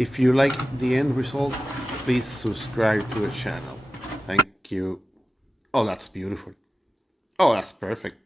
If you like the end result, please subscribe to the channel. Thank you. Oh, that's beautiful. Oh, that's perfect.